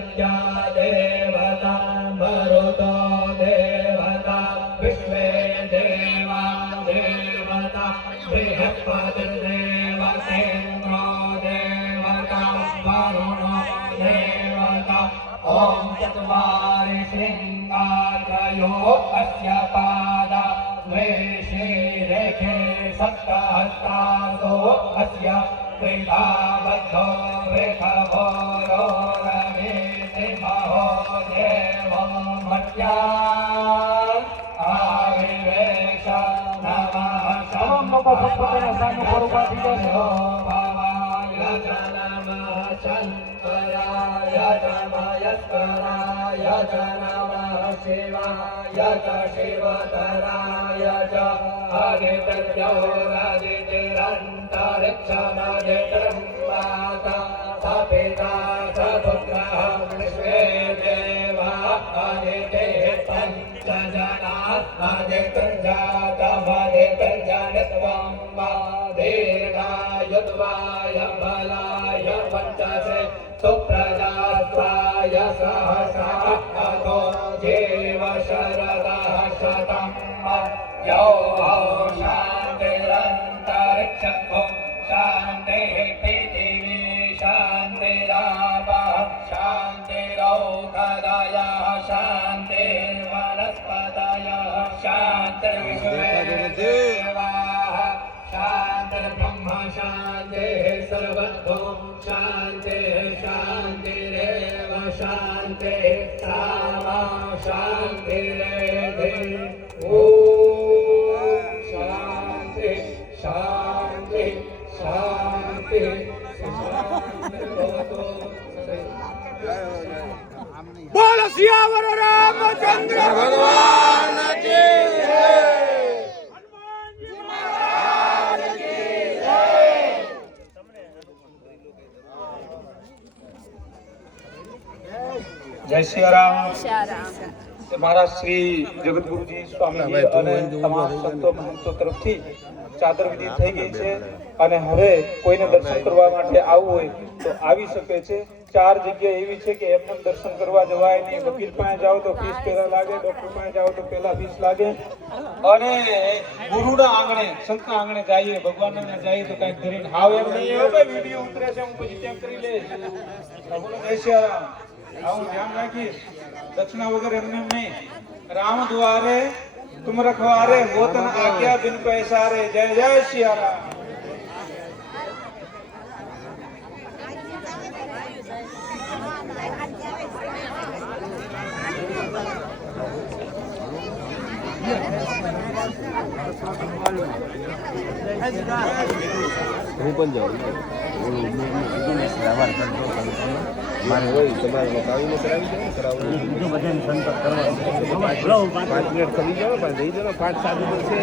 प्रजा देवता मरुतो देवता विश्वे देवा देवता बृहस्पतिर्देव सेन्द्रो देवता वरुणो देवता ॐ चत्वारि शृङ्गात्रयो अस्य पादा द्वे शीरेखे सप्तहस्तासो अस्य त्रिलाबद्धो वृषभो रविर्महो देवो मर्त्या आविवेश नमः भवाय नमः शङ्कराय मयस्कराय नमः शिवाय शिवतराय च अदित्यौरदितिरन्तरिक्षमदितिर्वाता सपिता सपुत्रः विश्वे देवा अदितिः पञ्चजना अदितिर्जातमदितिर्जनित्वं वा दीर्घायुत्वाय बलाय पञ्चसे सुप्रजात्वाय सहसा अतो जीव शरदः शतं यो शान्तिरन्तरिक्षं शान्तिः पृथिवी शान्तिरापः शान्तिरौषधयः शान्तिर्वनस्पतयः शान्तिर्विश्वेदेवाः शान्तिर्ब्रह्म शान्तिः सर्वतो शान्तिः शान्तिरेव शान्तिः सामा शान्तिरेधि ॐ शान्ति शान्ति शान्ति बोलो सियावर रामचंद्र भगवान की जय सियाराम। महाराज श्री जगतगुरु जी स्वामी અને તમામ સંતો મહંતો તરફથી ચાદર વિધિ થઈ ગઈ છે અને હવે કોઈને દર્શન કરવા માટે આવવું હોય તો આવી શકે છે। ચાર જગ્યા એવી છે કે એમને દર્શન કરવા જવાય નહીં। વકીલ પાસે જાઓ તો ફીસ પહેલા લાગે, ડોક્ટર પાસે જાઓ તો પહેલા ફીસ લાગે અને ગુરુના આંગણે સંતના આંગણે જઈએ, ભગવાનના જઈએ તો કઈક ધરીને હાવ એમ નહીં હવે વિડિયો ઉતરે છે હું પછી ચેક કરી લઈશ। બોલો જય સિયારામ। આવું ધ્યાન રાખીશ। दक्षिणा वगैरह एमने नहीं। राम द्वारे तुम रखवारे होतन आज्ञा बिन पैसारे। जय जय सियाराम। હું પણ જાઉં મારે હોય તમારે મકાવીને કરાવી દો ને કરાવું બધાને સંપર્ક કરવા 5 મિનિટ કરી જાઓ પણ દઈ દો ને 5-7 મિનિટ છે